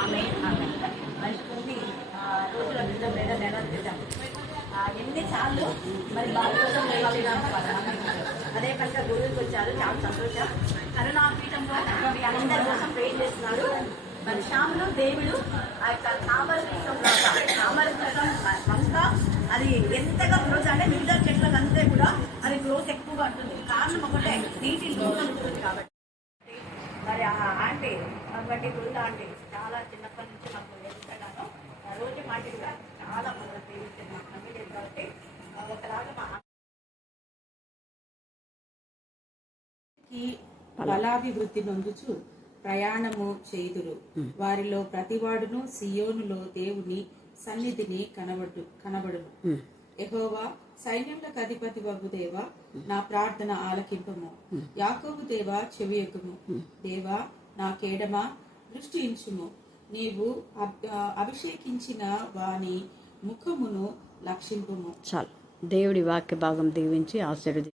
ఆమె ఆమె మరి కొన్ని రోజుల క్రితం లేదా నెల క్రితం ఎన్నిసార్లు మరి బాల కోసం అదే కనుక గురువుకి వచ్చారు. చాలా సంతోషం. కరుణాపీఠంలో మీ అందరి కోసం ప్రే చేస్తున్నారు. మరి శ్యాములు దేవుడు ఆ యొక్క తామరపీఠం లాగా తామరపీఠం వంక అది ఎంతగా గ్రోత్ అంటే మిగతా చెట్లకు అంతే కూడా అది గ్రోత్ ఎక్కువగా ఉంటుంది. కారణం ఒకటే నీటి లోపల ఉంటుంది కాబట్టి. మరి ఆ ఆంటీ బట్టి గురువు ఆంటీ చాలా చిన్నప్పటి నుంచి మాకు నేర్చుకున్నాను. రోజు మాటిగా చాలా మంది ప్రేమించారు. మాకు నమ్మలేదు కాబట్టి ఒకలాగా మా బలాభివృద్ధి నొందుచు ప్రయాణము చేయుదురు. వారిలో ప్రతివాడును సియోనులో దేవుని సన్నిధిని కనబడును. యెహోవా సైన్యములకు అధిపతి వగు దేవా, నా ప్రార్థన ఆలకింపము. యాకోబు దేవా, చెవియొగ్గుము. దేవా, నా కేడమా, దృష్టి ఇంచుము. నీవు అభిషేకించిన వాని ముఖమును లక్షింపుము. చాలు. దేవుడి వాక్య భాగం దీవించి ఆశీర్వది.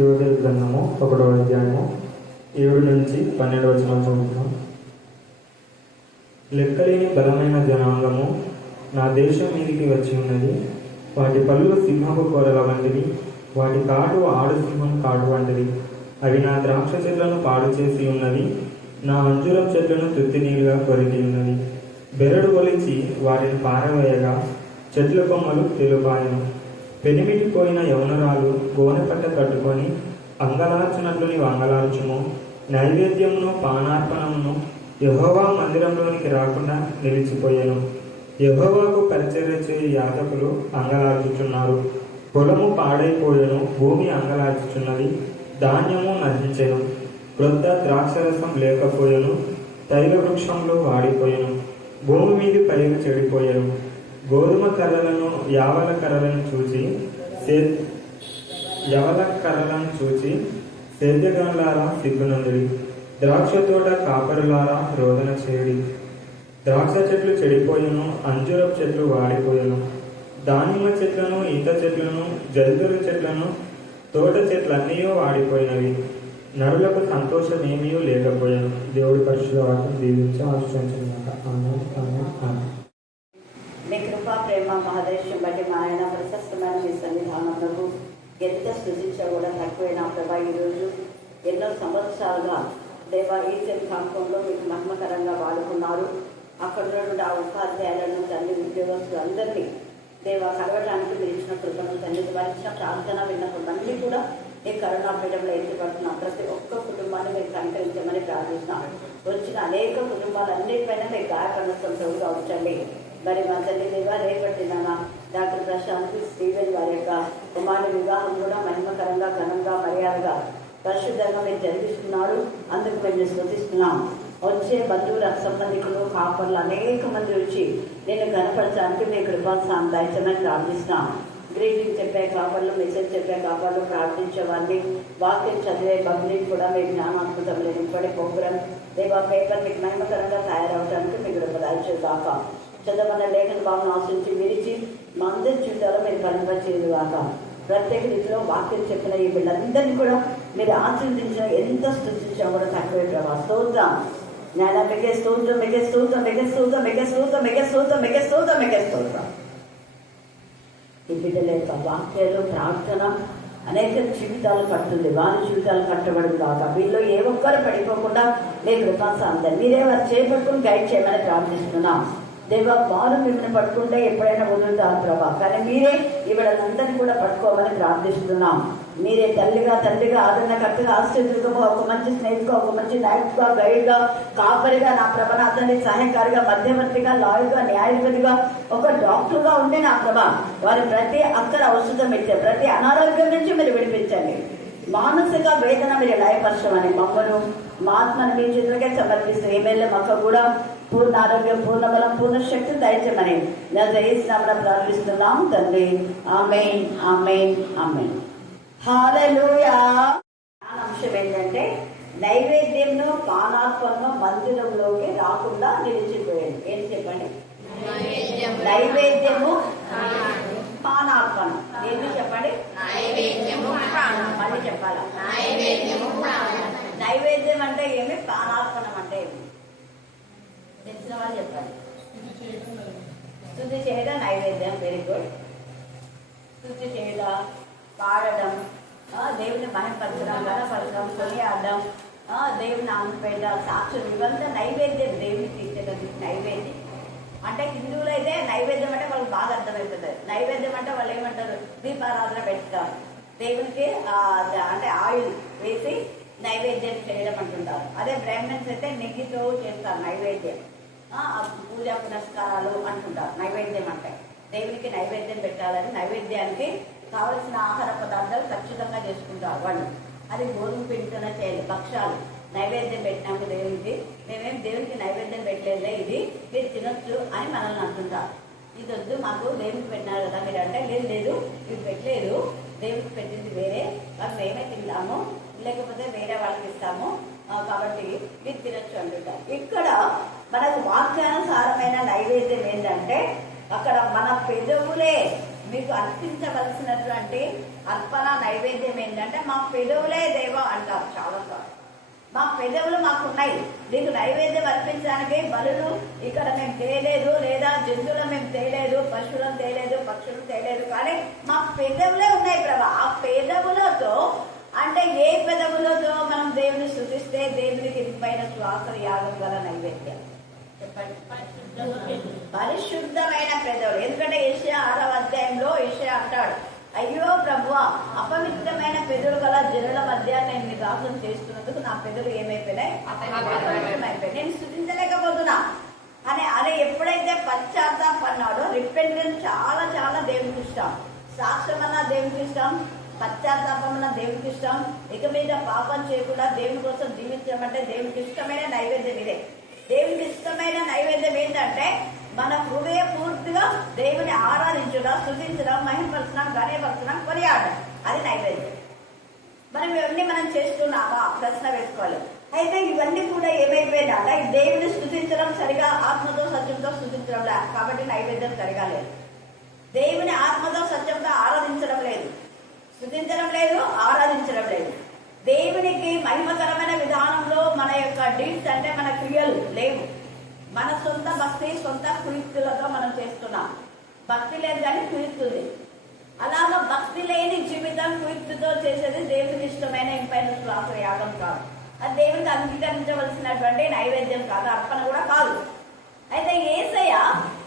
యోధుల గ్రంథము 1వ అధ్యాయము 7 నుంచి 12 వచనాలు చదువుతున్నాం. లెక్కలేని బలమైన జనాంగము నా దేశం మీదికి వచ్చి ఉన్నది. వాటి పళ్ళు సింహపు కోరల వంటివి, వాటి కాడు ఆడు సింహం కాడు వంటివి. అవి నా ద్రాక్ష చెట్లను పాడు చేసి ఉన్నవి, నా అంజూరం చెట్లను తృప్తినీరుగా కొరికి ఉన్నది. బెరడు ఒలిచి వాటిని పారవేయగా చెట్ల కొమ్మలు తెలుపాయను. పెనిమిటిపోయిన యవనరాలు గోనెపట్ట కట్టుకొని అంగలార్చునట్లు నీవు అంగలార్చుము. నైవేద్యమును పానార్పణమును యెహోవా మందిరంలోనికి రాకుండా నిలిచిపోయాను. యెహోవాకు పరిచర్య చేయు యాజకులు అంగలార్చుచున్నారు. పొలము పాడైపోయెను, భూమి అంగలార్చుచున్నది, ధాన్యము నశించెను. క్రొత్త ద్రాక్షరసం లేకపోయెను, తైల వృక్షంలో వాడిపోయెను. భూమి మీది పైరు చెడిపోయెను. గోధుమ కర్రలను యావల కర్రలను చూచి సేద్యగానులారా సిగ్గునందుడి. ద్రాక్ష తోట కాపరులారా రోదన చేయుడి. ద్రాక్ష చెట్లు చెడిపోయెను, అంజూరపు చెట్లు వాడిపోయెను. దానిమ్మ చెట్లను, ఈత చెట్లను, జల్దురు చెట్లను, తోట చెట్లన్నీ వాడిపోయినవి. నరులకు సంతోషమేమీ లేకపోయాను. దేవుడి పరిశుద్ధ వాక్యం దీవించి ఆశించున్నాక. మీ కృపా ప్రేమ మహదేశం బట్టి మా ఆయన ప్రశస్తమైన మీ సన్నిధానంలో ఎంత స్థుతించా కూడా తక్కువైనా ప్రభా. ఈరోజు ఎన్నో సంవత్సరాలుగా దేవా ఈ ప్రాంతంలో మీకు మహిమకరంగా వాడుకున్నారు. అక్కడ నుండి ఆ ఉపాధ్యాయులను తండ్రి ఉద్యోగస్తులు అందరినీ దేవా కలవడానికి మీరు ఇచ్చిన కృపను తండ్రి వారిచ్చిన ప్రార్థన విన్నప్పుడు అన్నీ కూడా ఈ కరుణాపీఠంలో ఎత్తిపడుతున్న ప్రతి ఒక్క కుటుంబాన్ని మీరు కనికరించమని ప్రార్థిస్తున్నాం. వచ్చిన అనేక కుటుంబాలన్నిటిపైన మీరు గాయపడినటువంటి ఉంచండి. మరి మా తల్లి దేవా రేపటి నాన్న డాక్టర్ ప్రశాంత్ స్టీవెన్ వారి యొక్క కుమారుడి వివాహం కూడా మహిమకరంగా ఘనంగా మర్యాదగా పరిశుద్ధంగా మీరు జరిపిస్తున్నారు. అందుకు మేము స్తుతిస్తున్నాం. వచ్చే బంధువుల సంబంధికులు కాపర్లు అనేక మంది వచ్చి నేను కనపరచడానికి మీ కృపాన్ని దయచేయమని ప్రార్థిస్తున్నాం. గ్రీటింగ్ చెప్పే కాపర్లు, మెసేజ్ చెప్పే కాపర్లు, ప్రార్థించేవాడిని, వాక్యం చదివే భక్తులు కూడా మీ జ్ఞానాత్మకం లేనిపడే ప్రోగ్రాం దేవా పేపర్ మీకు మహిమకరంగా తయారవడానికి మీ కృప దయచేదాకా చదవన్న లేఖన భావన ఆశించి విరిచి మా అందరి జీవితాల్లో మీరు ఫలింపచేయదు కాక. ప్రత్యేక రీతిలో వాక్యం చెప్పిన ఈ వీళ్ళందరినీ కూడా మీరు ఆశీర్వదించిన ఎంత స్థుతించినా కూడా తక్కువే ప్రభా. స్తోత్రం నాయన, మిగే స్తోత్రం, మిగే స్తోత్రం, మిగే స్తోత్రం, మిగే స్తోత్రం, మిగే స్తోత్రం, మిగే స్తోత్రం, మిగే స్తోత్రం. ఈ బిడ్డల యొక్క వాక్యాలు ప్రార్థన అనేక జీవితాలు కట్టుంది, వారి జీవితాలు కట్టబడదు కాక. వీళ్ళు ఏ ఒక్కరు పడిపోకుండా మీ కృపాస అందరు మీరే వారు చేపట్టుకుని గైడ్ చేయమని ప్రార్థిస్తున్నాం. దేవా వారు మిమ్మల్ని పట్టుకుంటే ఎప్పుడైనా వదులుతారు ప్రభా, కానీ మీరే ఇవిడందరినీ కూడా పట్టుకోమని ప్రార్థిస్తున్నాం. మీరే తండ్రిగా ఆదరణకర్తగా, ఆశ్చర్యగా, ఒక మంచి స్నేహితుగా, ఒక మంచి నాయకుగా, గైడ్గా, కాపరిగా, నా ప్రభ నా తండ్రి సహాయకారిగా, మధ్యవర్తిగా, లాయర్గా, న్యాయాధిపతిగా, ఒక డాక్టర్గా ఉండి నా ప్రభ వారి ప్రతి అక్కర ఔషధం ఇచ్చే ప్రతి అనారోగ్యం నుంచి మీరు విడిపించండి. మానసిక వేదన మీరు లయపరచమని మమ్మను మా ఆత్మను మీ చేతులకే సమర్పిస్తూ ఏమేళ్ళ మాకు కూడా పూర్ణ ఆరోగ్యం, పూర్ణ బలం, పూర్ణ శక్తి దయచేయమని నజరేయునామమున ప్రార్థిస్తున్నాం తండ్రి. ఆమేన్, ఆమేన్, ఆమేన్. హల్లెలూయా. అంశం ఏంటంటే నైవేద్యంలో పానార్పణను మందిరంలోకి రాకుండా నిలిచిపోయాడు. ఏం చెప్పండి? నైవేద్యము పానార్పణం. ఏంటి చెప్పండి? మళ్ళీ చెప్పాలా? నైవేద్యం అంటే ఏమి, పానార్పణం అంటే ఏమి? తెలిసిన వాళ్ళు చెప్పండి. స్తుతి చేయడం నైవేద్యం. Very good. స్తుతి చేయడం, పాడడం, దేవుని మహిమపరచడం, గణపరచడం, కొనియాడడం, దేవుని ఆనందపేట, సాక్షులు, ఇవంతా నైవేద్యం. దేవునికి ఇచ్చేది నైవేద్యం. అంటే హిందువులు అయితే నైవేద్యం అంటే వాళ్ళకి బాగా అర్థమవుతుంది. నైవేద్యం అంటే వాళ్ళు ఏమంటారు, దీపారాధన పెడతారు దేవునికి, అంటే ఆయిల్ వేసి నైవేద్యం చేయడం అంటుంటారు. అదే బ్రాహ్మణ్స్ అయితే నెయ్యితో చేస్తారు నైవేద్యం. పూజా పునస్కారాలు అంటుంటారు. నైవేద్యం అంటే దేవునికి నైవేద్యం పెట్టాలని, నైవేద్యానికి కావలసిన ఆహార పదార్థాలు ఖచ్చితంగా చేసుకుంటారు వాళ్ళు. అది గోధుమ పిండితోనే చేయాలి. భక్షాలు నైవేద్యం పెట్టినాము దేవునికి, మేమేం దేవునికి నైవేద్యం పెట్టలేదులే, ఇది మీరు తినొచ్చు అని మనల్ని అంటుంటారు. ఇది వద్దు, మాకు దేవునికి పెట్టినారు కదా మీరు అంటే, లేదు లేదు ఇది పెట్టలేదు, దేవునికి పెట్టింది వేరే, మాకు మేమే తింటాము, లేకపోతే వేరే వాళ్ళకి ఇస్తాము, కాబట్టి మీరు తినొచ్చు అంటుంటారు. ఇక్కడ మనకు వాక్యానుసారమైన నైవేద్యం ఏంటంటే, అక్కడ మన పెదవులే మీకు అర్పించవలసినటువంటి అర్పణ నైవేద్యం ఏంటంటే, మా పెదవులే దేవ అంటారు చాలాసార్లు. మా పెదవులు మాకున్నాయి, నీకు నైవేద్యం అర్పించడానికి బలులు ఇక్కడ మేము తేలేదు, లేదా జంతువులు మేము తేలేదు, పశువులను తేలేదు, పక్షులు తేలేదు, కానీ మా పెదవులే ఉన్నాయి ప్రభా. ఆ పెదవులతో అంటే ఏ పెదవులతో మనం దేవుని స్తుతిస్తే దేవునికి ఇంపైన శ్వాస యాగం గల నైవేద్యం చెప్పండి. పరిశుద్ధమైన పెదవులు. ఎందుకంటే యెషయా 6వ అధ్యాయంలో యెషయా అంటాడు, అయ్యో ప్రభువా, అపవిత్రమైన పెదవులు గల జనుల మధ్య నేను నీ దాసులను చేస్తున్నందుకు నా పెదవులు ఏమైపోయినాయి, నేను స్తుతించలేకపోతున్నా అని. అదే ఎప్పుడైతే పశ్చాత్తాపన్నాడో, రిపెంటెన్స్ చాలా చాలా దేవునికి ఇష్టం. సాక్ష్యం అన్నా దేవునికి ఇష్టం, పశ్చాత్తాపం అన్న దేవునికి ఇష్టం. ఇక మీద పాపం చేయకుండా దేవుని కోసం జీవించడం అంటే దేవునికి ఇష్టమైన నైవేద్యం ఇదే. దేవునికి ఇష్టమైన నైవేద్యం ఏంటంటే, మన హృదయ పూర్తిగా దేవుని ఆరాధించడం, స్తుతించడం, మహిమపరచడం, గణపరచడం, కొనియాడడం, అది నైవేద్యం. మనం ఇవన్నీ మనం చేస్తున్నామా ప్రశ్న వేసుకోవాలి. అయితే ఇవన్నీ కూడా ఏమైపోయినా దేవుని స్తుతించడం సరిగా ఆత్మతో సత్యంతో స్తుతించడం లే, కాబట్టి నైవేద్యం సరిగా లేదు. దేవుని ఆత్మతో సత్యంతో ఆరాధించడం లేదు, స్తుతించడం లేదు, ఆరాధించడం లేదు. దేవునికి మహిమకరమైన విధానంలో మన యొక్క డీడ్స్ అంటే మన క్రియలు లేవు. మన సొంత భక్తి, సొంత కుయుక్తులతో మనం చేస్తున్నాం. భక్తి లేదు కానీ కుయుక్తుంది. అలాగా భక్తి లేని జీవితం కుయుక్తితో చేసేది దేవునికి ఇష్టమైన ఇంపైన శ్వాస యాగం కాదు. అది దేవునికి అంగీకరించవలసినటువంటి నైవేద్యం కాదు, అర్పణ కూడా కాదు. అయితే యేసయ్య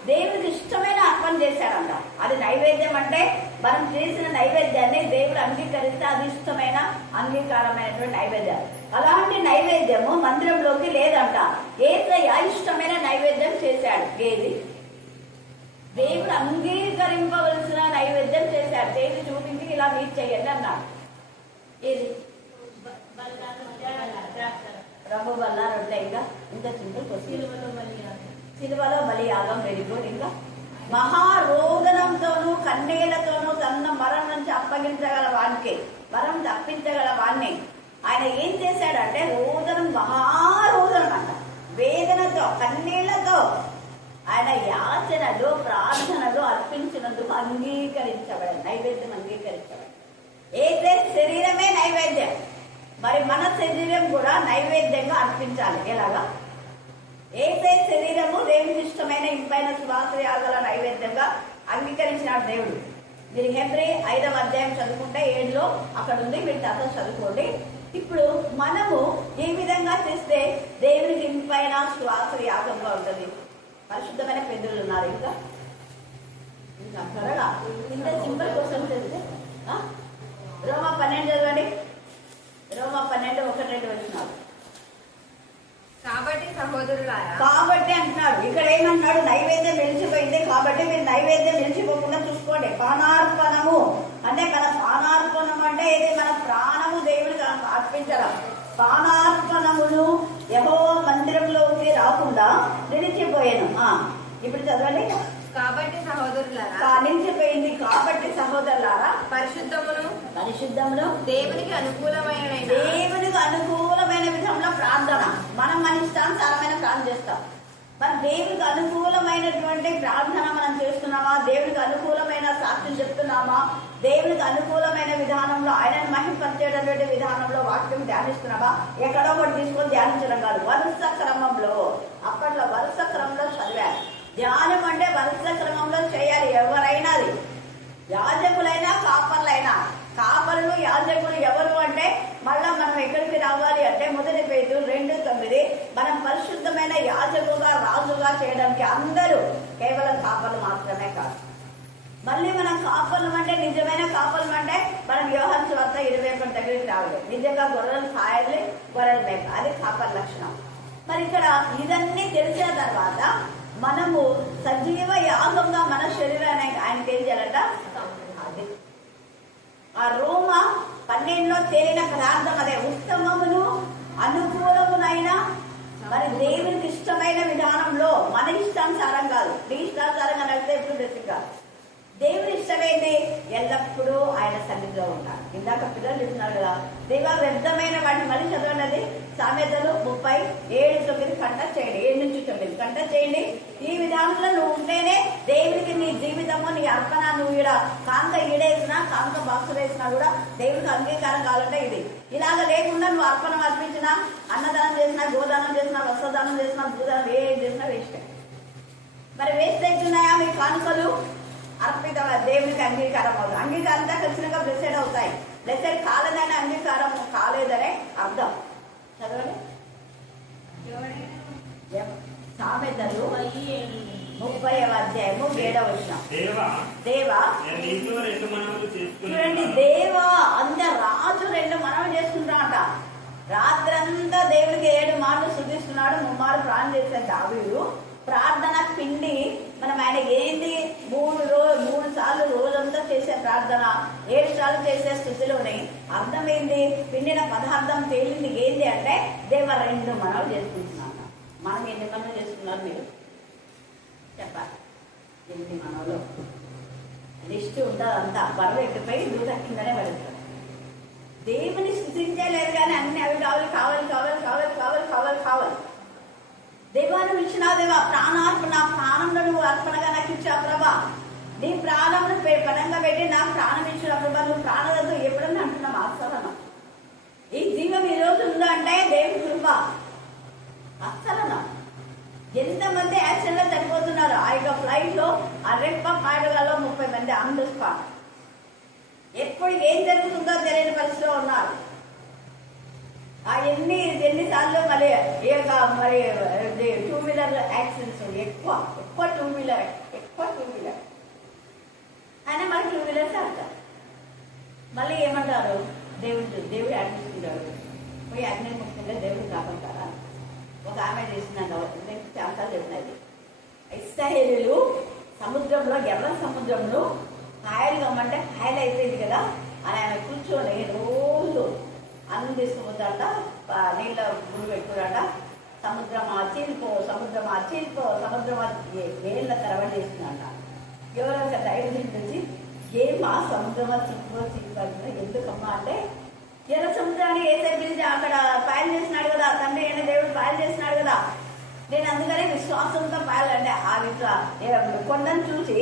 దేవునికి ఇష్టమైన అర్పణ చేశాడంట. అది నైవేద్యం అంటే మనం చేసిన నైవేద్యాన్ని దేవుడు అంగీకరిస్తే అది ఇష్టమైన అంగీకారమైనటువంటి నైవేద్యం. అలాంటి నైవేద్యము మందిరంలోకి లేదంట. యేసయ్య ఇష్టమైన నైవేద్యం చేశాడు. ఏది? దేవుడు అంగీకరింపవలసిన నైవేద్యం చేశాడు. చేసి చూపించి ఇలా మీరు చేయండి అన్నాడు. ఏది? ప్రభు వల్ల రొట్టె. ఇంకా ఇంకా సింపుల్ క్వశ్చన్. సిలువలో బలియాగం. Very good. ఇంకా మహారోదనంతోనూ కన్నీళ్లతోనూ తన మరణం నుంచి అప్పగించగల వానికి, మరణం తప్పించగల వాడిని ఆయన ఏం చేశాడంటే, రోదనం, మహారోదనం అంట, వేదనతో కన్నీళ్లతో ఆయన యాచనలు ప్రార్థనలు అర్పించినందుకు అంగీకరించబడింది, నైవేద్యం అంగీకరించబడింది. అయితే శరీరమే నైవేద్యం, మరి మన శరీరం కూడా నైవేద్యంగా అర్పించాలి. ఎలాగా? ఏసే శరీరము దేవునికి ఇష్టమైన ఇంపైన శ్వాస యాగల నైవేద్యంగా అంగీకరించినాడు దేవుడు. మీరు హెబ్రీ 5వ అధ్యాయం చదువుకుంటే 7లో అక్కడ ఉంది, మీరు తర్వాత చదువుకోండి. ఇప్పుడు మనము ఏ విధంగా చేస్తే దేవునికి ఇంపైన శ్వాస యాగంగా ఉంటుంది? పరిశుద్ధమైన పెద్దలు ఉన్నారు. ఇంకా ఇంకా త్వరగా ఇంత సింపుల్ క్వశ్చన్ చేస్తే రోమా 12 చదవండి. రోమా 12:1-2 వచ్చినారు. కాబట్టి సహోదరులారా, కాబట్టి అంటున్నాడు. ఇక్కడ ఏమన్నాడు? నైవేద్యం నిలిచిపోయింది కాబట్టి మీరు నైవేద్యం నిలిచిపోకుండా చూసుకోండి. పానార్పణము అంటే మన పానార్పణం అంటే ఇది మన ప్రాణము దేవుడికి అర్పించడం. పానార్పణములు యెహోవా మందిరంలోకి రాకుండా నిలిచిపోయాను. ఇప్పుడు చదవండి. కాబట్టి సహోదరులారా, నిలిచిపోయింది కాబట్టి సహోదరులారా, పరిశుద్ధమును దేవునికి అనుకూలమైన విధంలో ప్రార్థన. మనం మన ఇష్టానుసారమైన ప్రార్థన చేస్తాం. మరి దేవునికి అనుకూలమైనటువంటి ప్రార్థన మనం చేస్తున్నామా? దేవునికి అనుకూలమైన సాక్ష్యం చెప్తున్నామా? దేవునికి అనుకూలమైన విధానంలో ఆయనను మహింపరిచేటటువంటి విధానంలో వాక్యం ధ్యానిస్తున్నావా? ఎక్కడో ఒకటి తీసుకొని ధ్యానించడం కాదు, వరుస క్రమంలో. అప్పట్లో వరుస క్రమంలో చదివారు. ధ్యానం అంటే వరుస క్రమంలో చేయాలి. ఎవరైనా, అది యాజకులైనా కాపర్లైనా. కాపరులు యాజకులు ఎవరు అంటే మళ్ళా మనం ఎక్కడికి రావాలి అంటే 1 పేతురు 2:9 మనం పరిశుద్ధమైన యాజకుగా రాజుగా చేయడానికి అందరూ కేవలం కాపర్లు మాత్రమే కాదు. మళ్ళీ మనం కాపర్లం అంటే నిజమైన కాపర్లం అంటే మనం యోహాను సువార్త 21 దగ్గరికి రావాలి. నిజంగా గొర్రెలు కాయలే, గొర్రెలు మేక, అది కాపర్ లక్షణం. మరి ఇక్కడ ఇదన్నీ తెలిసిన తర్వాత మనము సజీవ యాగంగా మన శరీరాన్ని ఆయనకి ఏం చేయాలంట? అది ఆ రోమ 12లో తేలిన ప్రార్థన అదే, ఉత్తమమును అనుకూలమునైనా మరి దేవునికి ఇష్టమైన విధానంలో, మన ఇష్టానుసారం కాదు. నీ ఇష్టానుసారంగా నడితే ఎప్పుడు బెస్ట్ కాదు. దేవుని ఇష్టమైంది ఎల్లప్పుడూ ఆయన సన్నిధిలో ఉంటారు. ఇందాక పిల్లలు చెప్తున్నారు కదా, దేవా వ్యర్థమైన వాటిని మళ్ళీ చదవండి. సామెతలు 37:9 కంట చేయండి, 7-9 కంట చేయండి. ఈ విధానంలో నువ్వు ఉంటేనే దేవునికి నీ జీవితము, నీ అర్పణ, నువ్వు ఈడ కాంత ఈడేసినా, కాంత బాక్సు వేసినా కూడా దేవునికి అంగీకారం కావాలంటే ఇది. ఇలాగ లేకుండా నువ్వు అర్పణ అర్పించినా, అన్నదానం చేసినా, గోదానం చేసినా, వస్త్రదానం చేసినా, భూదానం ఏం చేసినా వేస్ట్. మరి వేస్ట్ అవుతున్నాయా మీ కానుకలు? అర్పిత దేవునికి అంగీకారం అవుతుంది. అంగీకారంతో ఖచ్చితంగా బ్లెస్సెడ్ అవుతాయి. బ్లెస్సెడ్ కాలేదని అంగీకారం కాలేదనే అర్థం. చదవండి. సామెతలు 30వ అధ్యాయము 7వ వచనం. దేవా చూడండి, దేవా అంత రాజు 2 మనవి చేసుకుంటామట. రాత్రంతా దేవుడికి 7 మార్లు స్తుతిస్తున్నాడు, 3 మార్లు ప్రార్థన చేశాడు దావీదు. ప్రార్థన పిండి మనం ఆయన ఏంది 3 సార్లు రోజంతా చేసే ప్రార్థన, 7 సార్లు చేసే స్థుతిలోనే అర్థం ఏంది? పిండిన పదార్థం తేలింది ఏంది అంటే దేవ 2 మనవి చేసుకుంటున్నాను. మనం ఎన్ని మనవి చేసుకున్నారు మీరు చెప్పాలి? 8 మనవులు లిస్ట్ ఉంటుంది. అంతా బరువు ఎక్కిపోయి దూత కిందనే పడుతుంది. దేవుని స్థుతించలేదు కానీ అన్ని అవి కావాలి కావాలి కావాలి కావాలి కావాలి కావాలి కావాలి. దేవాన్ని ఇచ్చినావు దేవా, ప్రాణార్పణ, నా ప్రాణంలో నువ్వు అర్పణగా నాకు ఇచ్చావు ప్రభా. నీ ప్రాణంను పణంగా పెట్టి నాకు ప్రాణం ఇచ్చిన ప్రభా. నువ్వు ప్రాణంతో ఎప్పుడన్నా అంటున్నాం అసలనం. ఈ జీవం ఈ రోజు ఉందా అంటే దేవుని కృప. అసలనం. ఎంతమంది యాక్సిడెంట్ లో చనిపోతున్నారు. ఆ యొక్క ఫ్లైట్ లో ఆ రెప్ప పాడగల్లో 30 మంది ఆన్ ద స్పాట్. ఎప్పుడు ఏం జరుగుతుందో తెలియని పరిస్థితిలో ఉన్నారు. ఆ ఎన్నిసార్లు మరి 2 వీలర్ యాక్సిడెంట్స్ ఎక్కువ 2 వీలర్ అయినా మరి 2 వీలర్స్ ఆడతారు. మళ్ళీ ఏమంటారు? దేవుడు అడ్మిస్తుంటాడు. పోయి అగ్ని ముఖ్యంగా దేవుడు కాకుంటారా? ఒక ఆమె చేసినాను, చాలాసార్లు చెప్పినది. ఇశ్రాయేలీయులు సముద్రంలో, ఎర్ర సముద్రంలో కాయలు కమ్మంటే కాయలు అయిపోయింది కదా అని ఆయన కూర్చొని రోజు అన్నం తీసుకుపోతాడ, నీళ్ళ గుడి పెట్టుకున్నాడ. సముద్రం చీలిపో, సముద్రం చీలిపో, సముద్రం ఏళ్ళ తరబడి చేస్తున్నాడ. ఎవరో ఒక ధైర్యం నుంచి ఏమా సముద్రం చీలిపోతుంది ఎందుకమ్మా అంటే, ఎర్ర సముద్రాన్ని ఏసై పిలిచి అక్కడ పాయలు చేసినాడు కదా, తండ్రి అయిన దేవుడు పాయలు చేసినాడు కదా. నేను అందుకనే విశ్వాసంతో పాయాలంటే ఆ కొండను చూసి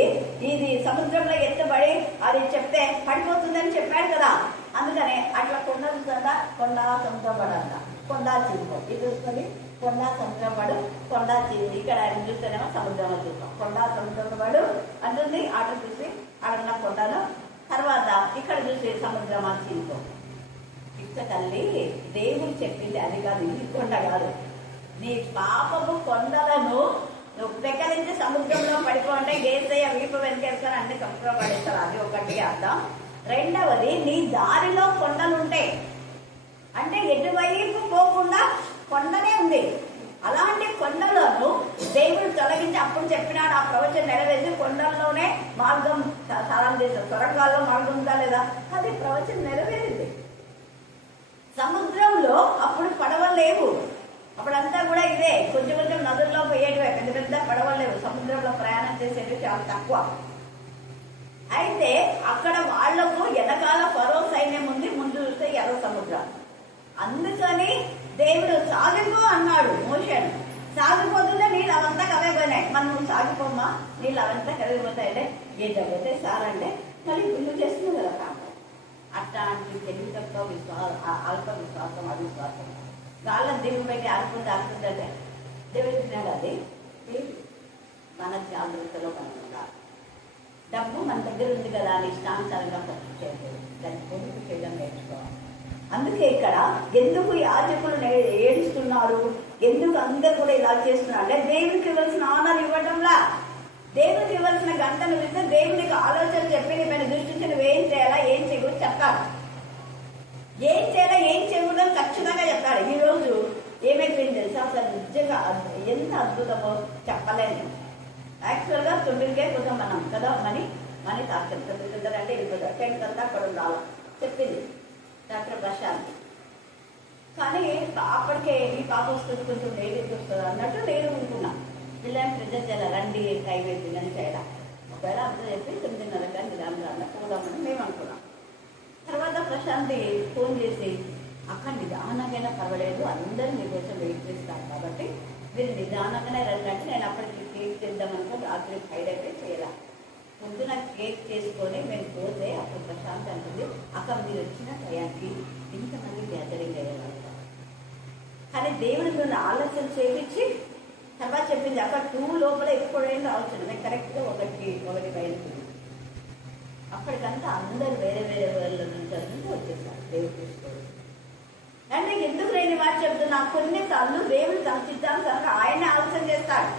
ఇది సముద్రంలో ఎత్తబడి అది చెప్తే పడిపోతుందని చెప్పాడు కదా. అందుకనే అట్లా కొండ చూస్తుందా, కొండ సముద్రపడంట, కొండ చీలిపో. ఇది చూసుకొని కొండ సముద్రపడు, కొండ చీలి. ఇక్కడ ఆయన చూస్తేనేమో సముద్రంలో చూస్తాం, కొండ సముద్రపడు అంటుంది. అటు చూసి అడుగున్న కొండను, తర్వాత ఇక్కడ చూసి సముద్రమా చీలిపో. ఇక్క తల్లి దేవుడు చెప్పింది అది కాదు, ఇది కొండ కాదు. నీ పాపపు కొండలను నువ్వు పెక్కలించి సముద్రంలో పడిపోంటే యేసయ్య వీపు వెనకేసుకొని అన్ని సముద్రం పడేస్తారు. అది ఒకటి అర్థం. రెండవది, నీ దారిలో కొండలుంటాయి అంటే ఎటువైపు పోకుండా కొండనే ఉంది. అలాంటి కొండలను దేవుడు తొలగించి అప్పుడు చెప్పినాడు, ఆ ప్రవచనం నెరవేర్చి కొండల్లోనే మార్గం సరళం చేశారు. సొరంగాల్లో మార్గం ఉందా లేదా? అది ప్రవచనం నెరవేరింది. సముద్రంలో అప్పుడు పడవలు లేవు. అప్పుడంతా కూడా ఇదే కొంచెం కొంచెం నదుల్లో పోయేటివే, పెద్ద పెద్ద పడవలు లేవు. సముద్రంలో ప్రయాణం చేసేవి చాలా తక్కువ. అయితే అక్కడ వాళ్లకు వెనకాల ఫరో సైన్యం ఉంది, ముందు చూస్తే ఎర్ర సముద్రం. అందుకని దేవుడు సాగిపో అన్నాడు మోషేను. సాగిపోతుంటే నీళ్ళు అవంతా కలైపోయినాయి. మనం నువ్వు సాగిపోమ్మా, నీళ్ళు అవంతా కలిగిపోతాయంటే ఏంటంటే సార్ అంటే మళ్ళీ బిల్లు చేస్తుంది కదా కాంపౌండ్. అట్లాంటి తెలివి తక్కువ అల్ప విశ్వాసం, అవిశ్వాసం. గాళ్ళని దేవుడు పెట్టి ఆడుకుంటే దేవుడు తిన్నాడు. అది మన జాగ్రత్తలో మనం ఉండాలి. డబ్బు మన దగ్గర ఉంది కదా అని ఇష్టానుసారంగా ఖర్చు చేయలేదు, దాన్ని పొదుపు చేయడం నేర్చుకోవాలి. అందుకే ఇక్కడ ఎందుకు యాజకులు ఏడుస్తున్నారు, ఎందుకు అందరు కూడా ఇలా చేస్తున్నారు అంటే దేవుడికి ఇవ్వాల్సిన ఆనర్ ఇవ్వడంలా, దేవుడికి ఇవ్వాల్సిన గంటను ఇస్తే దేవుడికి ఆలోచన చెప్పి నేను దృష్టించి నువ్వేం చేయాలా ఏం చేయకూడదు చెప్తాడు. ఏం చేయాలా ఏం చేయకూడదు ఖచ్చితంగా చెప్తాడు. ఈ రోజు ఏమైపోయింది తెలుసా, అసలు నిజంగా ఎంత అద్భుతమో చెప్పలేను. యాక్చువల్గా 9కే కొంచెం మనం కదా మనీ తాకుతుంది. 9 అంటే వెళ్ళిపోతారు, 10 అంతా అక్కడ ఉండాలి చెప్పింది డాక్టర్ ప్రశాంత్. కానీ అప్పటికే ఈ పాప వస్తుంది కొంచెం లేట్ వస్తుంది అన్నట్టు నేను అనుకున్నా. పిల్లల్ని ప్రెజర్ చేయాలి, రండి టైం అయిపోయిందని చేయాలి. ఒకవేళ అంతా చెప్పి 9:30 నిదానంగా పోదామని మేము అనుకున్నాం. తర్వాత ప్రశాంత్ ఫోన్ చేసి అక్కడ నిదానంగానే పర్వాలేదు, అందరూ మీకోసం వెయిట్ చేస్తారు కాబట్టి మీరు నిదానంగానే రండి అంటే నేను అప్పటికి కేక్ చేద్దామనుకో రాత్రి ఫ్రైడ్ అయితే చేయాలి. పొద్దున కేక్ చేసుకొని మేము పోతే అప్పుడు ప్రశాంత్ అంటుంది అక్కడ మీరు వచ్చిన టయానికి ఇంతమంది గ్యాదరింగ్ అయ్యేవాళ్ళం. కానీ దేవుడి మీద ఆలోచన చేయించి తర్వాత చెప్పింది అక్కడ 2 లోపల ఎప్పుడైనా రావచ్చు. మేము కరెక్ట్గా ఒకటి బయలుదేరి అప్పటికంతా అందరూ వేరే వేరే వాళ్ళ నుంచి అందరూ వచ్చేసారు దేవుడు చూసుకోవాలి. అంటే ఎందుకు లేని వాటి చెప్తున్నా, కొన్నిసార్లు దేవుడు తన చిత్తానుసారంగా ఆయన ఆలోచన చేస్తాడు.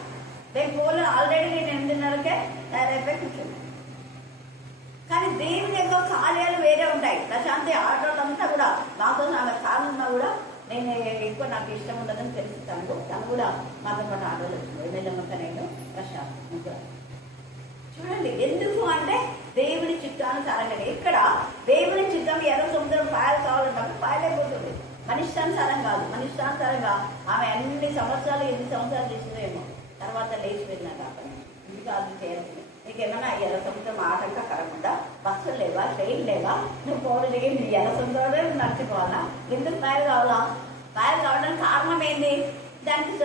రేపు పోలు ఆల్రెడీ నేను 8:30కే తయారైపోయి కూర్చున్నాను. కానీ దేవుని యొక్క కార్యాలు వేరే ఉంటాయి. ప్రశాంతి ఆటోలంతా కూడా నాతో ఆమె కాళ్ళున్నా కూడా నేను ఎక్కువ నాకు ఇష్టం ఉండదని తెలుస్తాను. తను కూడా మాతో పాటు ఆటోలు వచ్చింది. ఎమ్మెల్యేమ్మక నేను ప్రశాంత్ చూడండి. ఎందుకు అంటే దేవుని చిత్తానుసారంగా. ఇక్కడ దేవుని చిత్తం ఎర్ర సముద్రం పాయలు కావాలన్నప్పుడు పాయలైపోతుంది. మనిష్టానుసారం కాదు, మనిష్టానుసారంగా ఆమె ఎన్ని సంవత్సరాలు చేసిందేమో తర్వాత లేచిపోయిందా కాబట్టి ఇది కాదు చేయాల్సింది. నీకేమన్నా ఎర్ర సముద్రం ఆటంక కరకుండా బస్సులు లేవా, ట్రైన్ లేవా, నువ్వు పోవడం నీ ఎర్ర సముద్రంలో నడిచిపోవాలా? ఎందుకు పాయలు కావాలా? పాయలు కావడానికి కారణం ఏంటి? దానికి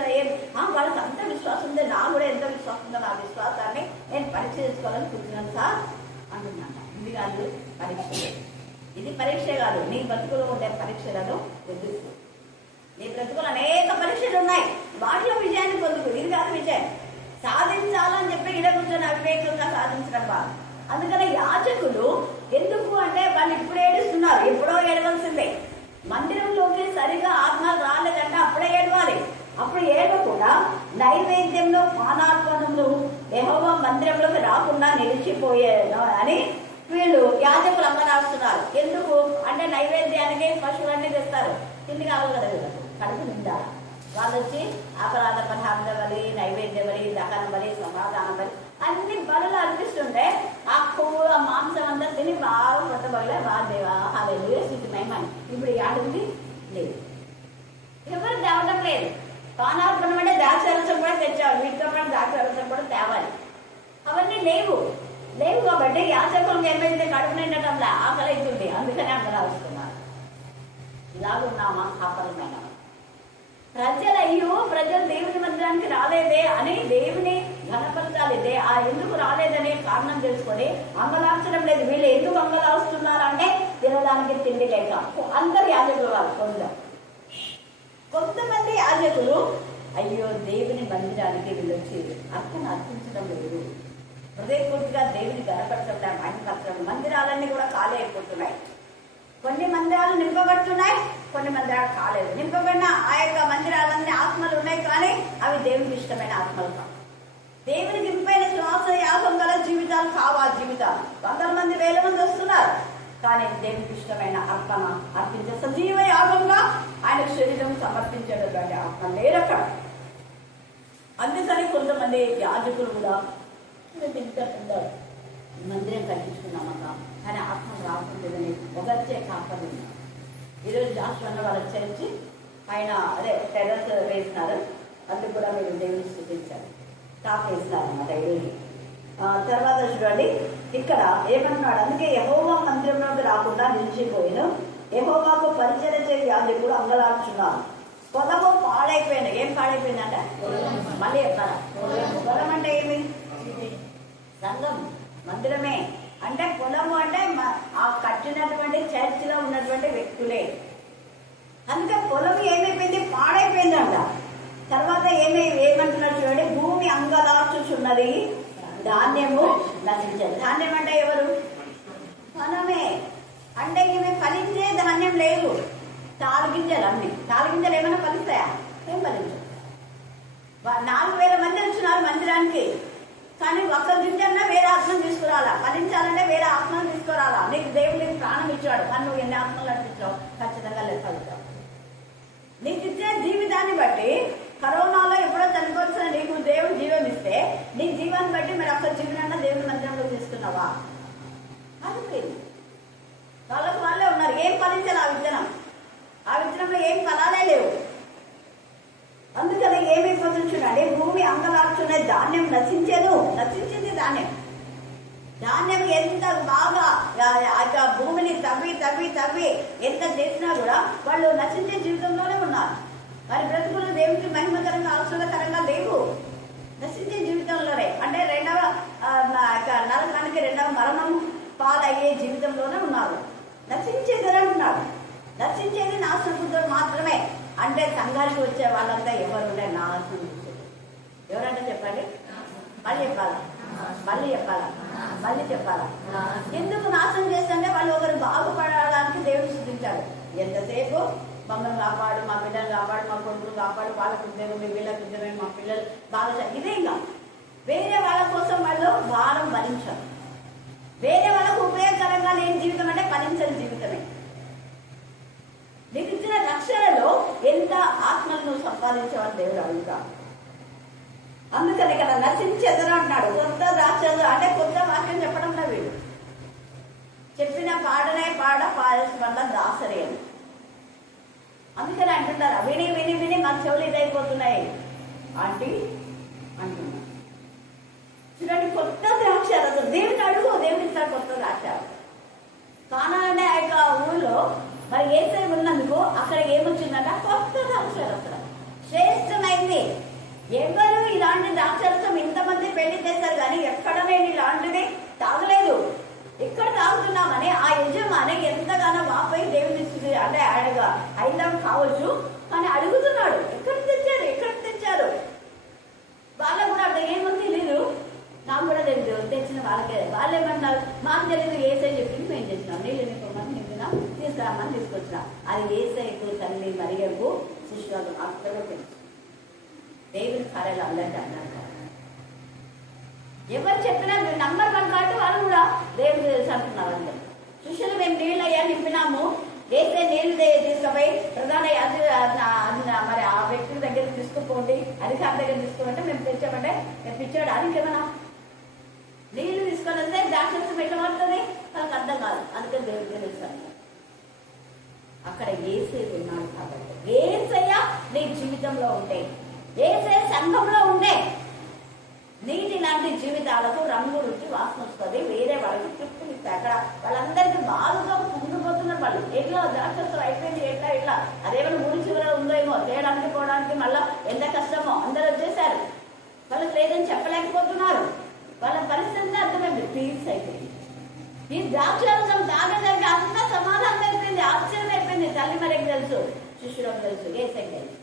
వాళ్ళకి అంత విశ్వాసం ఉంది, నాకు కూడా ఎంత విశ్వాసం ఉందో నా విశ్వాసాన్ని నేను పరీక్ష చేసుకోవాలని కూర్చున్నాను సార్ అంటున్నాను. ఇది కాదు పరీక్ష, ఇది పరీక్ష కాదు. నీ బతుకులో ఉండే పరీక్షలను ఎదుర్కో. నీ బ్రతుకులు అనేక పరీక్షలు ఉన్నాయి, వాటిలో విజయాన్ని పొందుకు. ఇది కాదు విజయం. సాధించాలని చెప్పి ఇలా కూర్చొని అవివేకంగా సాధించడం కాదు. అందుకని యాజకులు ఎందుకు అంటే వాళ్ళు ఇప్పుడు ఏడుస్తున్నారు, ఎప్పుడో ఏడవలసిందే. మందిరంలోకి సరిగా ఆత్మ రాలేదంటే అప్పుడే ఏడవాలి. అప్పుడు ఏడవకుండా నైవేద్యంలో పానార్పణములు యెహోవా మందిరంలోకి రాకుండా నిలిచిపోయాను అని వీళ్ళు యాజకులు రాస్తున్నారు. ఎందుకు అంటే నైవేద్యానికి పశువులన్నీ తెస్తారు, తిండి కావాలి కదా వీళ్ళకు, కడుపు నిండా. వాళ్ళు వచ్చి అపరాధ పదార్థ బలి, నైవేద్య బలి, దహన బలి, సమాధాన బలి అన్ని బలులు అనిపిస్తుంటే ఆ కొవ్వు ఆ మాంసం అంతా తిని బాగా కొత్త బలి బాగా దేవా హల్లెలూయా స్తుతి మహిమని. ఇప్పుడు యాడుంది లేదు, ఎవరు తేవడం లేదు. పానార్పణం అంటే ద్రాక్షారసం కూడా తెచ్చారు, వీటితో పాటు ద్రాక్షారసం కూడా తేవాలి. అవన్నీ లేవు కాబట్టి యాజకులకు ఏమైంది, కడుపు నిండటంలా ఆకలి అవుతుంది. అందుకనే అందరూ వస్తున్నారు. ఇలాగున్నామా కాపలమైన ప్రజలు దేవుని మందిరానికి రాలేదే అని దేవుని ఘనపరచాలి. ఎందుకు రాలేదనే కారణం తెలుసుకొని అంగలార్చడం లేదు. వీళ్ళు ఎందుకు అంగలారుస్తున్నారంటే తినడానికి తిండి లేక. అందరు యాజకులు వాళ్ళు కొంతమంది యాజకులు అయ్యో దేవుని మందిరానికి వీళ్ళు వచ్చి అర్పణ అర్పించడం లేదు, హృదయపూర్తిగా దేవుని ఘనపరచడం, మైంపరచడం. మందిరాలన్నీ కూడా ఖాళీ అయిపోతున్నాయి. కొన్ని మందిరాలు నింపబడుతున్నాయి, కొన్ని మందిరాలు కాలేదు. నింపబడిన ఆ యొక్క మందిరాలన్నీ ఆత్మలు ఉన్నాయి, కానీ అవి దేవునికి ఇష్టమైన ఆత్మలు కావు. దేవునికి ఇంపైన శ్వాస యాగం గల జీవితాలు కావు. ఆ జీవితాలు 100 మంది 1000 మంది వస్తున్నారు, కానీ దేవునికి ఇష్టమైన అర్పణ అర్పించే సజీవ యాగంగా ఆయన శరీరం సమర్పించేటటువంటి ఆత్మ లేరక్కడ. అందుకని కొంతమంది యాజకులు కూడా తింటారు, మందిరం కట్టించుకున్నామక్క కానీ ఆత్మ రాకుంటుందని ఒకరిచే కాపలు. ఈరోజు జాస్వన్న వాళ్ళ చర్చి ఆయన టెర్రస్ వేసినారు, అందుకు కూడా మీరు దేవుని స్థుతించారు. టాప్ వేసినారు అన్నమాట ఈరోజు. తర్వాత చూడండి ఇక్కడ ఏమన్నాడు, అందుకే యెహోవా మందిరంలోకి రాకుండా నిలిచిపోయిన యెహోవాకు పరిచయం చేసి యాజకుడు అంగలార్చున్నారు. పొలము పాడైపోయింది. ఏం పాడైపోయిందంటే మళ్ళీ చెప్తారా, పొలం అంటే ఏమి? సంఘం, మందిరమే. అంటే పొలము అంటే ఆ కట్టినటువంటి చర్చిలో ఉన్నటువంటి వ్యక్తులే. అందుకే పొలం ఏమైపోయింది, పాడైపోయిందంట. తర్వాత ఏమంటున్నారు చూడండి, భూమి అంగలార్చుచున్నది, ధాన్యము నశించదు. ధాన్యం అంటే ఎవరు? మనమే. అంటే ఈమె ఫలించే ధాన్యం లేదు. తాలుగింజలు అన్ని, తాలుగింజలు ఏమైనా ఫలిస్తాయా? ఏం ఫలించదు. 4,000 మంది వచ్చినారు మందిరానికి, కానీ ఒక్క గింజన్నా వేరే ఆత్మను తీసుకురాలా. ఫలించాలంటే వేరే ఆత్మను తీసుకురాలా. నీకు దేవుడికి ప్రాణం ఇచ్చాడు, కానీ నువ్వు ఎన్ని ఆత్మలు అనిపించావు, ఖచ్చితంగా ఫలితావు. నీకు ఇచ్చే జీవితాన్ని బట్టి, కరోనాలో ఎప్పుడో చనిపోతున్న నీకు దేవుడు జీవం ఇస్తే, నీ జీవాన్ని బట్టి మరి ఒక్క జీవనాన్న దేవుడి మందిరంలో తీసుకున్నావా? అది వాళ్ళకు వాళ్ళే ఉన్నారు. ఏం ఫలించాలి ఆ విత్తనం? ఆ విత్తనంలో ఏం ఫలాలే లేవు. అందుకని ఏమైపోతుంది చూడండి, భూమి అంగలార్చునే ధాన్యం నశించింది ధాన్యం. ధాన్యం ఎంత బాగా భూమిని తవ్వి ఎంత చేసినా కూడా వాళ్ళు నశించే జీవితంలోనే ఉన్నారు. వారి బ్రతుకులు దేవుడికి మహిమకరంగా ఆశ్చర్యకరంగా లేవు. నశించే జీవితంలోనే, అంటే నరకానికి రెండవ మరణం పాలయ్యే జీవితంలోనే ఉన్నారు. నశించేదనే ఉన్నారు. నశించేది నాశనపుతో మాత్రమే. అంటే సంఘానికి వచ్చే వాళ్ళంతా ఎవరు ఉండే నాశనం చేసేది. ఎవరంటే చెప్పండి, మళ్ళీ చెప్పాలా? ఎందుకు నాశనం చేస్తుంటే వాళ్ళు ఒకరు బాగుపడడానికి దేవుడు సృష్టించాడు. ఎంతసేపు మమ్మల్ని కాపాడు, మా బిడ్డలు కాపాడు, మా కొడుకులు కాపాడు, వాళ్ళకు ఉద్యోగం, వీళ్ళకి ఉద్యోగం, మా పిల్లలు బాగా, ఇదే ఇంకా. వేరే వాళ్ళ కోసం వాళ్ళు భారం భరించారు. వేరే వాళ్ళకు ఉపయోగకరంగా లేని జీవితం అంటే ఫలించని జీవితమే. నీకు ఇచ్చిన రక్షణలో ఎంత ఆత్మలను సంపాదించేవాడు దేవుడు అడుగుతా. అందుకని ఇక్కడ నశించేదను అంటున్నాడు. కొత్త ద్రాక్షలు అంటే కొత్త వాక్యం చెప్పడంలో వీడు చెప్పిన పాడనే పాడేసి వల్ల దాసరి అని. అందుకని అంటున్నారు, విని మా చెవులు ఇదైపోతున్నాయి ఆంటీ అంటున్నారు. చూడండి, కొత్త ద్రాక్షారసం దేవుడిని అడుగు, దేవుడి ఇస్తాడు కొత్త ద్రాక్షారసం. కానా అనే ఆ యొక్క ఊళ్ళో మరి ఏసై ఉన్నందుకు అక్కడ ఏమొచ్చిందంట, కొత్త ద్రాక్షారసం శ్రేష్టమైంది. ఎవరు ఇలాంటి ద్రాక్షారసం ఇంతమంది పెళ్లి చేశారు, కానీ ఎక్కడ నేను ఇలాంటిది తాగలేదు. ఇక్కడ తాగుతున్నామని ఆ యజమాని ఎంతగానో వాపోయి దేవుని అంటే ఆయనగా అయిదాం కావచ్చు, కానీ అడుగుతున్నాడు, ఎక్కడ తెచ్చారు. వాళ్ళకు కూడా అక్కడ ఏమో తెలియదు, నాకు కూడా తెలియదు. తెచ్చిన వాళ్ళకే వాళ్ళు ఏమన్నారు, మాకు తెలియదు, ఏసై చెప్పింది మేము తెచ్చినాం, నీళ్ళు నింపమని నింపినా తీసుకురామని తీసుకొచ్చినాం. అది ఏసైకు తల్లి మరియకు శిష్యులు అక్కడ తెలుసు. దేవుని కార్యాలు అందరికీ అన్నారు. ఎవరు చెప్పినా నంబర్ 1 కాబట్టి వాళ్ళు కూడా దేవుడు తెలుసు అంటున్నారు. అందరు శిష్యులు మేము నీళ్ళు అయ్యా నింపినాము, ఏసే నీళ్ళు తీసుకుపోయి ప్రధాన మరి ఆ వ్యక్తుల దగ్గర తీసుకుపోండి, అధికారి దగ్గర తీసుకోమంటే మేము తెచ్చామంటే తెప్పించాడు. అది ఇంకేమన్నా నీళ్లు తీసుకొని వస్తే ద్రాక్షరసం ఎట్లా పడుతుంది, వాళ్ళకి అర్థం కాదు. అందుకని దేవుడికి తెలుసు. అక్కడ ఏసై ఉన్నాడు కాబట్టి, ఏసయ్య నీ జీవితంలో ఉంటే, ఏసై సంఘంలో ఉంటే నీటి లాంటి జీవితాలకు రంగు రుచి వాసన వస్తుంది. వేరే వాళ్ళకి తృప్తి ఇస్తాయి. అక్కడ వాళ్ళందరికీ బాగా కుంగిపోతున్నారు. వాళ్ళు ఎట్లా ద్రాక్షరసం అయిపోయింది, ఎట్లా అదేమైనా ఊరి చివర ఉందో ఏమో చేయడానికి పోవడానికి మళ్ళా ఎంత కష్టమో అందరూ వచ్చేసారు. వాళ్ళకి లేదని చెప్పలేకపోతున్నారు. వాళ్ళ పరిస్థితి అర్థమైంది, పీస్ అయిపోయింది. ఈ ద్రాక్షరసం తాగేసరికి అంత సమాధానం అయిపోయింది, ఆశ్చర్యం అయిపోయింది. తల్లి మరికి తెలుసు, శిష్యులకు తెలుసు, ఏసై తెలుసు.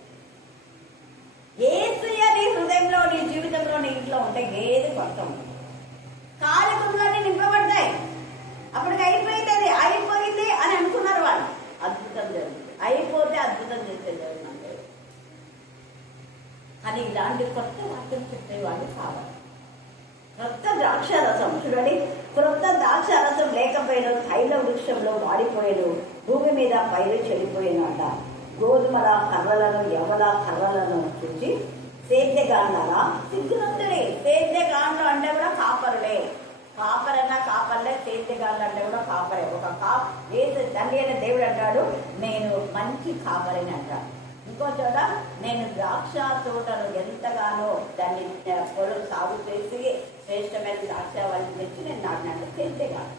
ఏసయ్య నీ హృదయంలో, నీ జీవితంలో, నీ ఇంట్లో ఉంటే ఏది కొత్త కార్యక్రమాలన్నీ నింపబడతాయి. అప్పటికి అయిపోయింది అని అనుకున్నారు వాళ్ళు. అద్భుతం జరుగుతుంది. అయిపోతే అద్భుతం చేసే జరుగుతుంది. కానీ ఇలాంటి కొత్త వాక్యం చెప్పేవాళ్ళు కావాలి. క్రొత్త ద్రాక్షారసం చూడండి, క్రొత్త ద్రాక్షారసం లేకపోయిన తైల వృక్షంలో వాడిపోయాను, భూమి మీద పైరు చెడిపోయినట. గోధుమల కర్రలను ఎవల కర్రలను చూసి సేద్యగాండాలా సిగ్గునంతుడే. సేద్యగాండ్లు అంటే కూడా కాపరులే. కాపరన్నా కాపర్లే, సేద్యగాండ్లు అంటే కూడా కాపరే. ఒక ఏ తండ్రి అయిన దేవుడు అంటాడు, నేను మంచి కాపరిని అంటాడు. ఇంకో చోట నేను ద్రాక్ష తోటను ఎంతగానో దాన్ని పొలం సాగు చేసి శ్రేష్టమైన ద్రాక్ష వాళ్ళని తెచ్చి నేను నాటినట్టు సేద్యగాడు.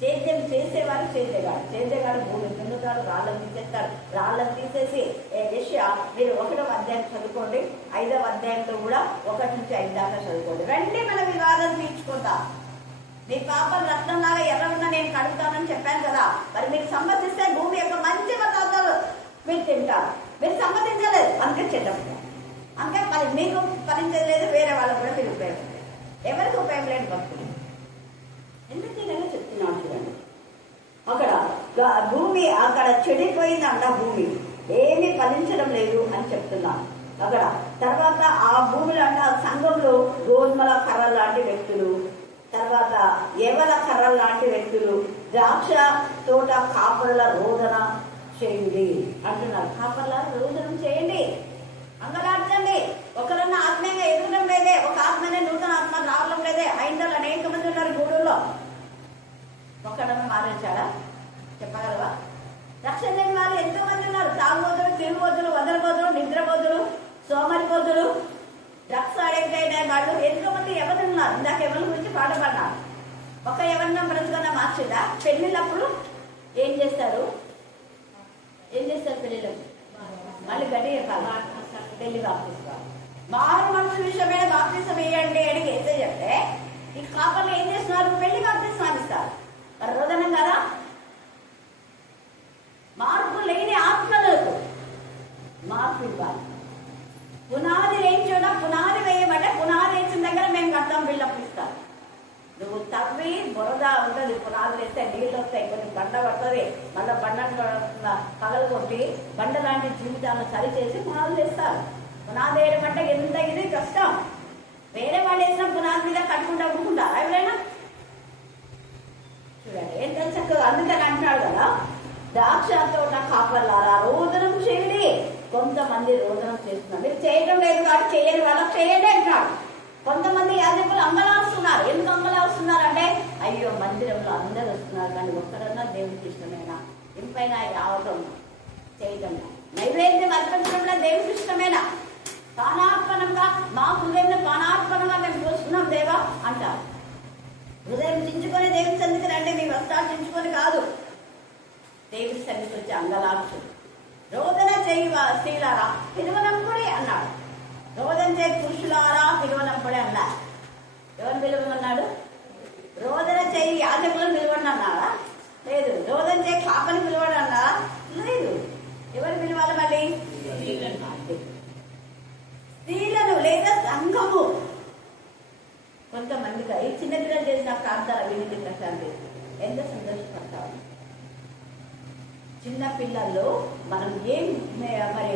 సేద్యం చేసేవారు సేద్యగాడు భూమి దున్నుతాడు, రాళ్ళని తీసేస్తాడు. రాళ్ళని తీసేసి యెషయా మీరు 1వ అధ్యాయం చదువుకోండి, 5వ అధ్యాయంలో కూడా 1 నుంచి 5 దాకా చదువుకోండి. రండి మన వివాదం తీర్చుకుందాం. నీ పాపం రక్తంలాగా ఎర్రగా నేను కడుగుతానని చెప్పాను కదా. మరి మీకు సమ్మతిస్తే భూమి యొక్క మంచి పదార్థాలు మీరు తింటారు. మీరు సమ్మతించలేదు, అందుకే చెడ్డ. అందుకే మీకు ఫలించలేదు, వేరే వాళ్ళకు కూడా మీరు ఉపయోగం. ఎవరికి ఉపయోగం లేని భక్తులు ఎందుకు చెప్తున్నాను చూడండి. అక్కడ భూమి అక్కడ చెడిపోయిందంట, భూమి ఏమీ ఫలించడం లేదు అని చెప్తున్నాను అక్కడ. తర్వాత ఆ భూమిలో అంట సంఘంలో గోధుమల కర్ర లాంటి వ్యక్తులు, తర్వాత ఎవల కర్ర లాంటి వ్యక్తులు, ద్రాక్ష తోట కాపర్ల రోదన చేయండి అంటున్నారు. కాపర్ల రోదనం చేయండి, అంగలార్చండి. ఒకరన్నా ఆత్మీయంగా ఎదగడం లేదే, ఒక ఆత్మనే నూతన ఆత్మ రావడం లేదే. ఐందలు అనేక మంది ఉన్నారు గూడూరులో, ఒక్కడన్నా మారించాడా చెప్పగలవా? రక్షణ లేని వాళ్ళు ఎంతో మంది ఉన్నారు. తాగుబోతులు, తిరుగుబోతులు, వదలబోతులు, నిద్రబోతులు, సోమరిపోతులు, డ్రగ్స్ అడిగితే వాళ్ళు ఎంతో మంది ఎవరు ఉన్నారు. ఇందాక ఎవరి గురించి పాట పాడినారు. ఒక ఎవరిన బ్రతుకన్నా మార్చిందా? పెళ్లిళ్ళప్పుడు ఏం చేస్తారు పెళ్లిళ్ళప్పుడు మళ్ళీ గడ్డి చెప్పాలి, పెళ్లి బాప్తిస్తారు. మారు మనసు విషయమైన బాప్తిసం వేయండి అడిగి అయితే చెప్తే ఈ కాపర్లు ఏం చేస్తున్నారు? పెళ్లి బాప్తిసం ఇస్తారు. మరి రోదనం కదా. మార్పు లేని ఆత్మలకు మార్పు ఇవ్వాలి. పునాది వేయించడం, పునాది వేయమంటే పునాది వేసిన దగ్గర మేము కడతాం, బిల్డప్ ఇస్తాం. నువ్వు తవ్వి బురద ఉంటుంది, పునాది వేస్తే నీళ్ళు వస్తాయి, కొన్ని బండ పడుతుంది, మళ్ళీ బండ పగలు కొట్టి బండ లాంటి జీవితాలను సరిచేసి పునాదులు వేస్తారు. పునాది వేయడం అంటే ఎంత ఇది కష్టం. వేరే వాళ్ళు వేసిన పునాది మీద కట్టుకుంటా ఊరుకుంటారా ఎవరైనా? చూడండి ఎంత చక్కగా. అందుకని అంటున్నాడు కదా, ద్రాక్ష తోట కాపర్లారా రోదనం చేయండి. కొంతమంది రోదనం చేస్తున్నారు, మీరు చేయడం లేదు కాబట్టి చేయని వాళ్ళకి చేయండి అంటున్నాడు. కొంతమంది యాజకులు అంగలాస్తున్నారు. ఎందుకు అంగలాస్తున్నారు అంటే, అయ్యో మందిరంలో అందరూ వస్తున్నారు కానీ ఒక్కడన్నా దేవుడికి ఇష్టమేనా? ఇంపైన యావటం చేయటం, నైవేద్యం అర్పించడంలో దేవుడికి ఇష్టమేనా? పానార్పణంగా మా హృదయం పానార్పణంగా మేము చూస్తున్నాం దేవా అంటారు. హృదయం చించుకొని దేవుడి సన్నిధికి రండి, మీ వస్త్రాలు చించుకొని కాదు. దేవుడి సన్నిధికి వచ్చి అంగలార్చు. రోదన చేయి స్త్రీలారా పిలువనంపుడే అన్నాడు. రోదన చేయి పురుషులారా పిలువనంపుడే అన్నారు. ఎవరు పిలువమన్నాడు? రోదన చేయి యాజకులను పిలువండి అన్నారా? లేదు. రోదన చేయి కాపని పిలువడం అన్నారా? లేదు. ఎవరు పిలవాలి మళ్ళీ? స్త్రీలను లేదా సంఘము. కొంతమందిగా ఈ చిన్నపిల్లలు చేసిన ప్రాంతాల వినిది ప్రశాంతి ఎంత సంతోషపడతాము. చిన్న పిల్లల్లో మనం ఏం మరి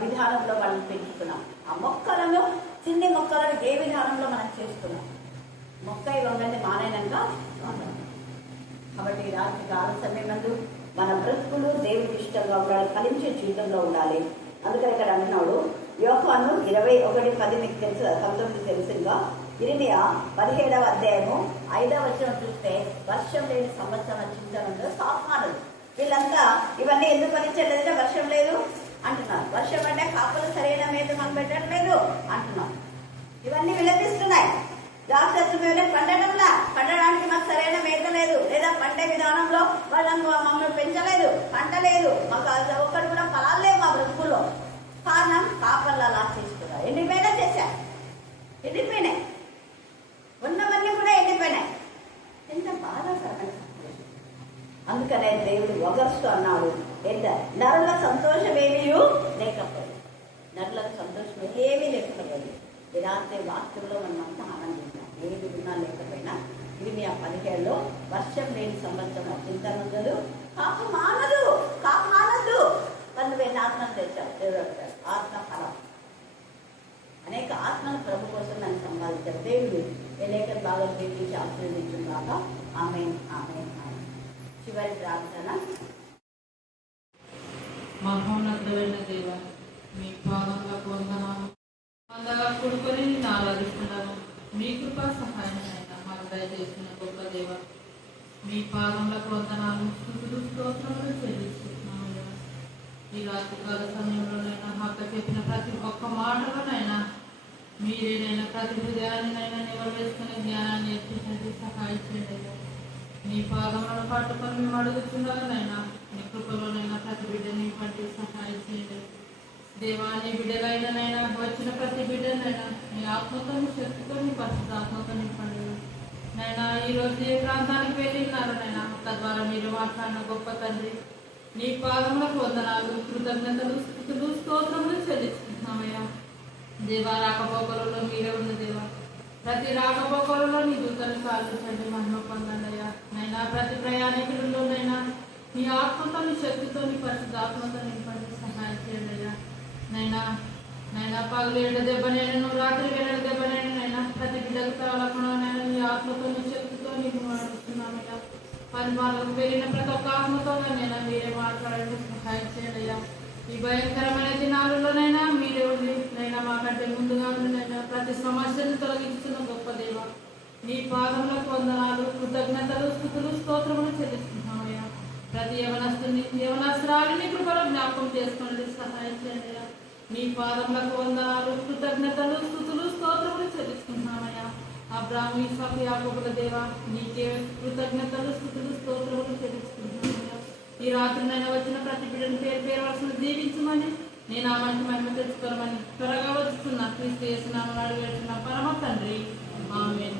విధానంలో వాళ్ళని పెంచుతున్నాం, ఆ మొక్కలను చిన్ని మొక్కలను ఏ విధానంలో మనం చేస్తున్నాం. మొక్క ఇవ్వగానే మానైనాక కాబట్టి రాత్రి కాల సమయమందు మన బ్రతుకులు దేవుడికి ఇష్టంగా ఉండాలి, ఫలించే జీవితంలో ఉండాలి. అందుకని ఇక్కడ అంటున్నాడు యోహాను 21:10 మీకు తెలుసు, 19 తెలుసుగా. ఇర్మియా 17వ అధ్యాయము 5వ వచనం చూస్తే వర్షం లేని సంవత్సరం చింతనంలో సామానులు వీళ్ళంతా ఇవన్నీ ఎందుకు ఫలించలేదంటే వర్షం లేదు అంటున్నారు. వర్షం అంటే కాపులు సరైన మీద మనం పెట్టడం లేదు అంటున్నాం. ఇవన్నీ విలపిస్తున్నాయి. ద్రాక్ష పండటంలా పండడానికి మాకు సరైన మేత లేదు, లేదా పండే విధానంలో వాళ్ళని మమ్మల్ని పెంచలేదు, పంట లేదు, మాకు ఒక్కటి కూడా ఫలాలు లేవు మా బ్రతుకుల్లో. కారణం కాపర్లు అలా చేస్తున్నారు. ఎండిపోయినా చేశారు, ఎండిపోయినాయి, ఉన్నవన్నీ కూడా ఎండిపోయినాయి. ఎంత బాధాకరమైన. అందుకనే దేవుడు ఒగర్స్తూ అన్నాడు, ఎంత నరుల సంతోషం ఏమీ లేకపోయింది, నరులకు సంతోషం ఏమీ లేకపోయింది. ఈ రాత్రి వాక్యంలో మనం అంతా ఆనందించాం. ఏది ఉన్నా లేకపోయినా ఇర్మియా 17లో వర్షం లేని సంవత్సరం చింతనుండదు, కాపు మానదు, కాపు మానద్దు. వాళ్ళు ఆత్మను తెచ్చారు. దేవుడు అంటారు ఆత్మఫలం. అనేక ఆత్మను ప్రభు కోసం నన్ను సంపాదించారు. దేవుడు అనేక బాగా దీపించి ఆశీర్వదించుగాక. ఆమేన్, ఆమేన్, ఆమేన్. చివరి ప్రార్థన. మహోన్నతమైన దేవ, మీ పాదంలో వందనాలు. అందగా కూడుకొని నేను ఆరాధిస్తున్నాను. మీ కృపా సహాయం అయినా మాకు దయచేసిన గొప్ప దేవ, మీ పాదంలో వందనాలు, స్తుతులు, స్తోత్రములు చెల్లిస్తున్నాము. ఈ రాత్రికాల సమయంలోనైనా మాకు చెప్పిన ప్రతి ఒక్క మాటలోనైనా మీరేనైనా ప్రతి హృదయాన్నైనా నిలవేసుకునే జ్ఞానాన్ని ఎత్తినది సహాయం చేయండి. నీ పాదములను పట్టుకొని మేము అడుగుతున్నానైనా నీ కృపలోనైనా ప్రతి బిడ్డని పట్టి సహాయం చేయండి. దేవా, నీ బిడ్డలైననైనా వచ్చిన ప్రతి బిడ్డనైనా నీ ఆత్మతో, నీ శక్తితో, నీ పరిశుద్ధాత్మతో నింపండి. నైనా ఈరోజు ఏ ప్రాంతానికి వెళ్ళినారు నైనా తద్వారా మీరు మాట్లాడిన గొప్ప తండ్రి నీ పాదములకు వందనాలు కృతజ్ఞతలు స్తుతులు స్తోత్రములు చెల్లిస్తున్నామయ్యా. దేవా రాకపోకలలో మీరే ఉన్న దేవా, ప్రతి రాకపోకలలో నీ దూతలు సాధించండి, మహిమ పొందండి అయ్యా. నైనా ప్రతి ప్రయాణికులలోనైనా నీ ఆత్మతో నీ శక్తితో నీ పరిశుద్ధాత్మతో నింపండి, సహాయం చేయండి అయ్యా. నైనా పగలు ఎండ దెబ్బనైనా రాత్రి వేళ దెబ్బనైనా ప్రతి బిడ్డకు తగలకుండా నీ ఆత్మతో నీ శక్తితో నీకు మాట్లాడుతున్నామయ్యా. పరిమాణాలకు వెళ్ళిన ప్రతి ఒక్క ఆత్మతోనైనా మీరే మాట్లాడండి, సహాయం చేయండి అయ్యా. ఈ భయంకరమైన దినాలలోనైనా మీరే ఉండి నైనా మాకంటే ముందుగా ఉండినైనా ప్రతి సమస్యను తొలగించుతున్న గొప్ప దేవ నీ పాదములకు వందనాలు కృతజ్ఞతలు స్తుతులు స్తోత్రములు చెల్లిస్తున్నామయ్యా. ప్రతి యవనస్త్రాలని కృపలో జ్ఞాపకం చేసుకోండి, సహాయం చేయండి అయ్యా. నీ పాదములకు వందనాలు కృతజ్ఞతలు స్తుతులు స్తోత్రములు చెల్లిస్తున్నామయ్యా. అబ్రాహాము ఇస్సాకు యాకోబుల దేవా నీకే కృతజ్ఞతలు స్తుతులు స్తోత్రములు చెల్లిస్తున్నామయ్యా. ఈ రాత్రినైనా వచ్చిన ప్రతి బిడ్డను పేరు పేరు వలసిన దీవించమని నేను ఆ మనకి మహిమ తెచ్చుకోమని త్వరగా వచ్చుతున్నా క్రీస్తు యేసు నామమున అడిగి వేడుచున్నాను పరమ తండ్రి, ఆమేన్.